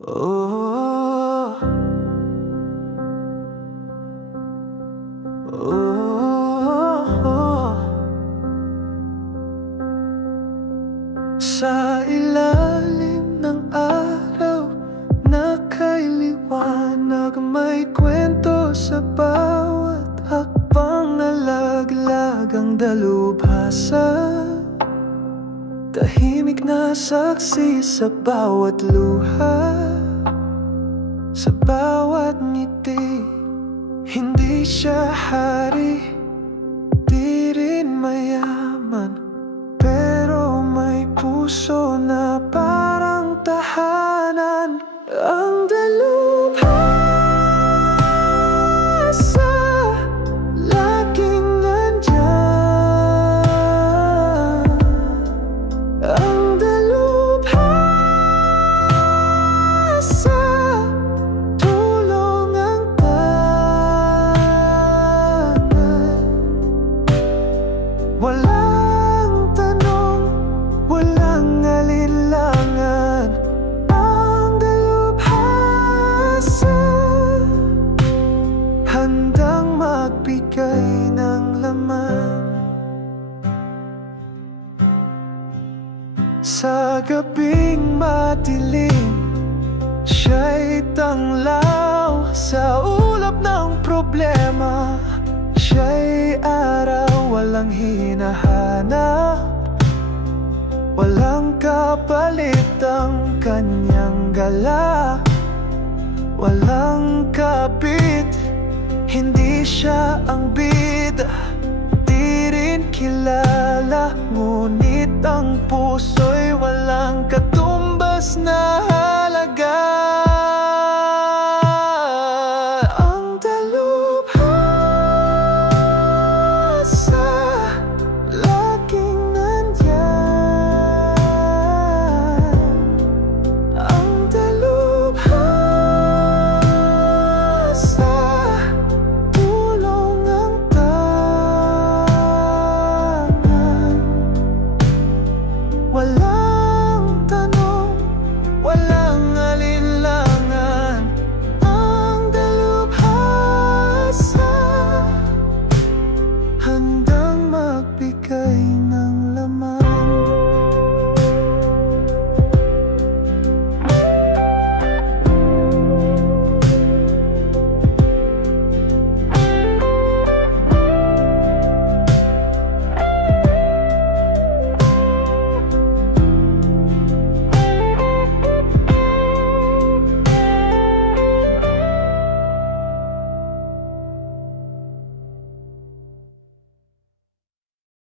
Oh, oh, sa ilalim ng araw, nakailiwanag, may kwento sa bawat hakbang, nalaglag ang dalubhasa. Tahimik na saksi sa bawat luha, sa bawat ngiti. Hindi siya hari, di rin mayaman, pero may puso na parang tahanan. Ang dalubhasa laging nandyan. Ang dalubhasa tulong ang tangan. Walang tanong, walang alinlangan. Ang dalubhasa handang magbigay ng laman. Sa gabing madilim, siya'y tanglaw. Sa ulap ng problema, siya'y araw. Walang hinahanap, walang kapalit ang kanyang gala. Walang kapit, hindi siya ang bida, di rin kilala. Ngunit ang puso'y walang katumbas na